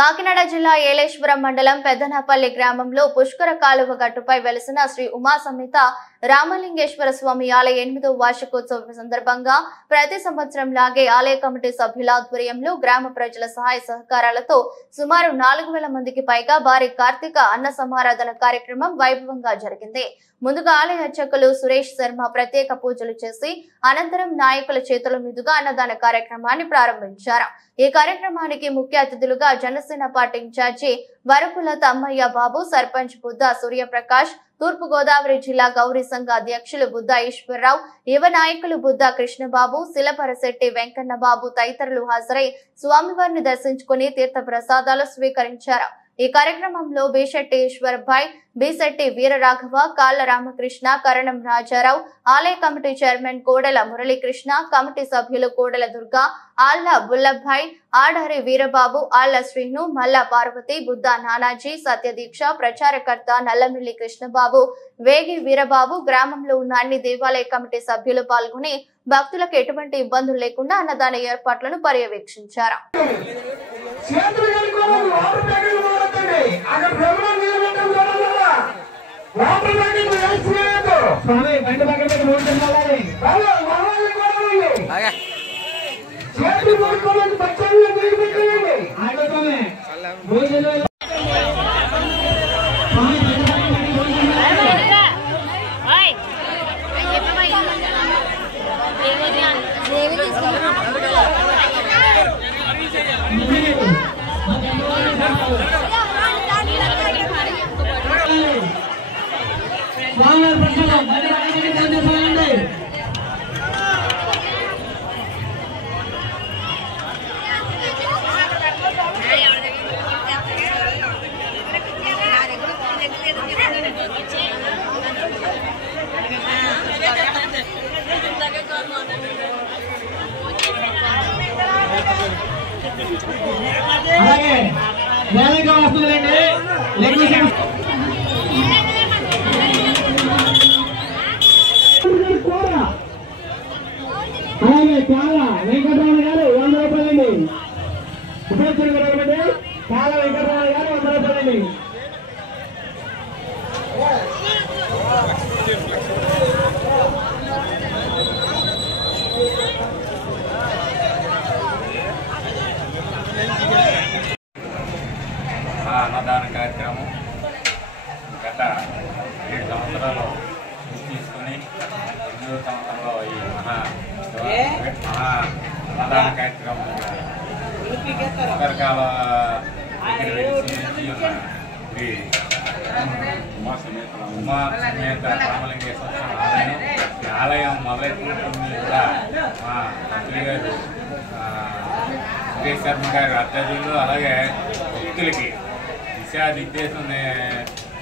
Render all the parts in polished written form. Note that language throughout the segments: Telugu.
కాకినాడ జిల్లా ఏలేశ్వరం మండలం పెద్దనపల్లి గ్రామంలో పుష్కర కాలువ గట్టుపై వెలిసిన శ్రీ ఉమా సమేత రామలింగేశ్వర స్వామి ఆలయ 8వ వార్షికోత్సవం సందర్భంగా ప్రతి సంవత్సరం లాగే ఆలయ కమిటీ సభ్యుల ఆధ్వర్యంలో గ్రామ ప్రజల సహాయ సహకారాలతో సుమారు 4000 మందికి పైగా భారీ కార్తీక అన్న సమారాధన కార్యక్రమం వైభవంగా జరిగింది. ముందుగా ఆలయ అర్చకులు సురేష్ శర్మ ప్రత్యేక పూజలు చేసి అనంతరం నాయకుల చేతుల మీదుగా అన్నదాన కార్యక్రమాన్ని ప్రారంభించారు. ఈ కార్యక్రమానికి ముఖ్య అతిథులుగా జనసేన పార్టీ ఇన్ఛార్జి వరపుల తమ్మయ్య బాబు, సర్పంచ్ బుద్ధ సూర్యప్రకాష్, తూర్పు గోదావరి జిల్లా గౌరీ సంఘ అధ్యక్షులు బుద్ధ ఈశ్వరరావు, యువ నాయకులు బుద్ధ కృష్ణబాబు, శిలపరశెట్టి వెంకన్నబాబు తదితరులు హాజరై స్వామివారిని దర్శించుకుని తీర్థ ప్రసాదాలు స్వీకరించారు. ఈ కార్యక్రమంలో బిశెట్టి ఈశ్వర్భాయ్, బిశెట్టి వీరరాఘవ, కాళ్ళ రామకృష్ణ, కరణం రాజారావు, ఆలయ committee chairman Kodela Muralikrishna, committee సభ్యులు కోడెల దుర్గా, ఆళ్ల బుల్లభాయ్, ఆడారి వీరబాబు, ఆళ్ల శ్రీను, మల్ల పార్వతి, బుద్ధ నానాజీ, సత్యదీక్ష, ప్రచారకర్త నల్లమిల్లి కృష్ణబాబు, వేగి వీరబాబు, గ్రామంలో ఉన్న అన్ని దేవాలయ కమిటీ సభ్యులు పాల్గొని భక్తులకు ఎటువంటి ఇబ్బందులు లేకుండా అన్నదాన ఏర్పాట్లను పర్యవేక్షించారు. చాలా వెంకటరమణ గారు 100 రూపాయలండి. చాలా వెంకటరమణ గారు 100 రూపాయలండి. అన్నదాన కార్యక్రమం గత 7 సంవత్సరాలు తీసుకుని 8వ సంవత్సరంలో ఈ మహా అన్నదాన కార్యక్రమం రకరకాల ఉమా సమేత రామలింగేశ్వర స్వామి ఆలయం మొదలైనటువంటి కూడా మా మంత్రి గారు సురేష్ శర్మ గారి అధ్యక్షులు, అలాగే భక్తులకి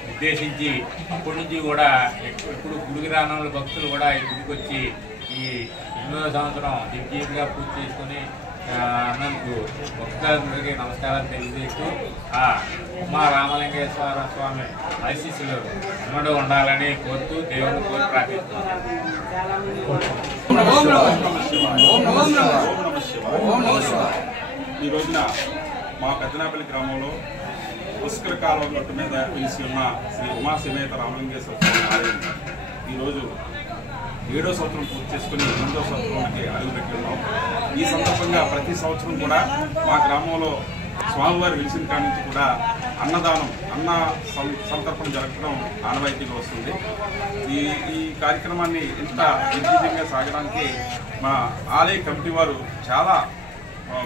నిర్దేశించి అప్పటి నుంచి కూడా ఇప్పుడు గుడికి రానున్న భక్తులు కూడా ఈ గుడికి వచ్చి ఈ 8వ సంవత్సరం దిగ్విజయంగా పూర్తి చేసుకుని అన్నందుకు భక్తులందరికీ నమస్కారాలు తెలియజేస్తూ ఉమా రామలింగేశ్వర స్వామి ఆశీస్సులు ఎన్నడూ ఉండాలని కోరుతూ దేవుని కోరి ప్రార్థిస్తున్నాను. ఈ రోజున మా పెద్దనాపల్లి గ్రామంలో పుష్కర కాలువ గట్టు మీద పిలిచి ఉన్న శ్రీ ఉమా సమేత రామలింగేశ్వర స్వామి ఆలయం ఈరోజు 7వ సంవత్సరం పూర్తి చేసుకుని 8వ సంవత్సరానికి అడుగుపెట్టున్నాం. ఈ సందర్భంగా ప్రతి సంవత్సరం కూడా మా గ్రామంలో స్వామివారి వెలిసిన కాడి నుంచి కూడా అన్నదానం సంతర్పణ జరగడం ఆనవాయితీగా వస్తుంది. ఈ కార్యక్రమాన్ని ఇంత దిగ్విజయంగా సాగడానికి మా ఆలయ కమిటీ వారు చాలా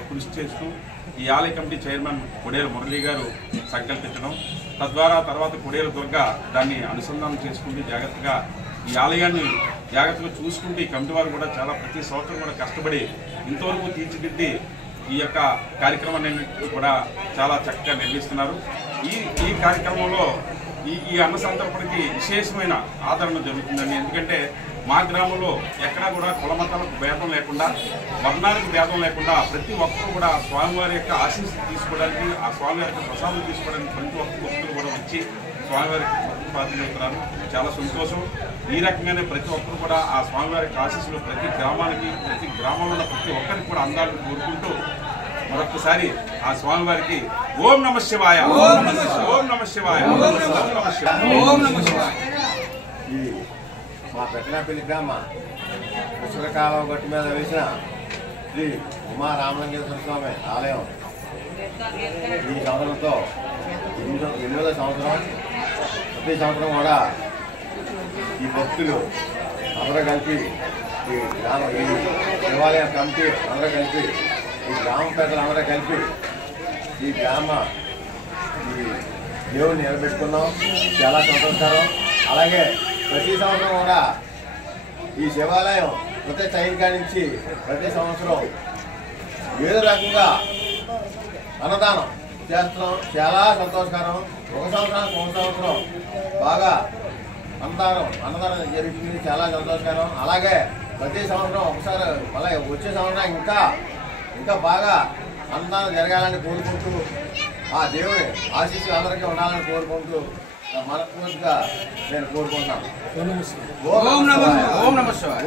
కృషి చేస్తూ ఈ ఆలయ కమిటీ చైర్మన్ కొడేల మురళీ గారు సంకల్పించడం, తద్వారా తర్వాత కొడేల దుర్గా దాన్ని అనుసంధానం చేసుకుంటూ జాగ్రత్తగా ఈ ఆలయాన్ని జాగ్రత్తగా చూసుకుంటూ ఈ కమిటీ వారు కూడా చాలా ప్రతి సంవత్సరం కూడా కష్టపడి ఇంతవరకు తీర్చిదిద్ది ఈ యొక్క కార్యక్రమాన్ని కూడా చాలా చక్కగా నిర్వహిస్తున్నారు. ఈ కార్యక్రమంలో ఈ అన్న సంతర్పణకి విశేషమైన ఆదరణ జరుగుతుందండి. ఎందుకంటే మా గ్రామంలో ఎక్కడా కూడా కులమతాలకు భేదం లేకుండా, వర్ణాలకు భేదం లేకుండా ప్రతి ఒక్కరు కూడా స్వామివారి యొక్క ఆశీస్సులు తీసుకోవడానికి, ఆ స్వామివారి యొక్క ప్రసాదం తీసుకోవడానికి ప్రతి ఒక్క భక్తులు కూడా వచ్చి స్వామివారికి పాత్రలు చాలా సంతోషం. ఈ రకంగానే ప్రతి ఒక్కరు కూడా ఆ స్వామివారి ఆశీస్సులు ప్రతి గ్రామానికి, ప్రతి గ్రామంలో ఉన్న ప్రతి ఒక్కరికి కూడా అందాలని కోరుకుంటూ మరొకసారి ఆ స్వామివారికి ఓం నమ శివాయ, ఓం నమ శివాయ, ఓం నమ శివాయ. మా పెద్దనాపల్లి గ్రామ పుష్కరకాలం గట్టు మీద వేసిన శ్రీ ఉమా రామలింగేశ్వర స్వామి ఆలయం ఈ సంవత్సరంతో 8వ సంవత్సరం. ప్రతి సంవత్సరం కూడా ఈ భక్తులు అందరూ కలిపి ఈ దేవాలయం కమిటీ అందరూ కలిపి ఈ గ్రామ పెద్దలు అందరూ కలిపి ఈ దేవుడిని నిలబెట్టుకున్నాం. చాలా సంతోషకరం. అలాగే ప్రతి సంవత్సరం కూడా ఈ శివాలయం ప్రతి టైంకా నుంచి ప్రతి సంవత్సరం ఏదో రకంగా అన్నదానం చేస్తున్నాం. చాలా సంతోషకరం. ఒక సంవత్సరం బాగా అన్నదానం జరుగుతుంది. చాలా సంతోషకరం. అలాగే ప్రతి సంవత్సరం ఒకసారి మళ్ళీ వచ్చే సంవత్సరం ఇంకా బాగా అన్నదానం జరగాలని కోరుకుంటూ ఆ దేవుని ఆశీస్సులు అందరికీ ఉండాలని కోరుకుంటూ మనస్ఫూర్తిగా నేను కోరుకుంటాను. ఓం నమః శివాయ.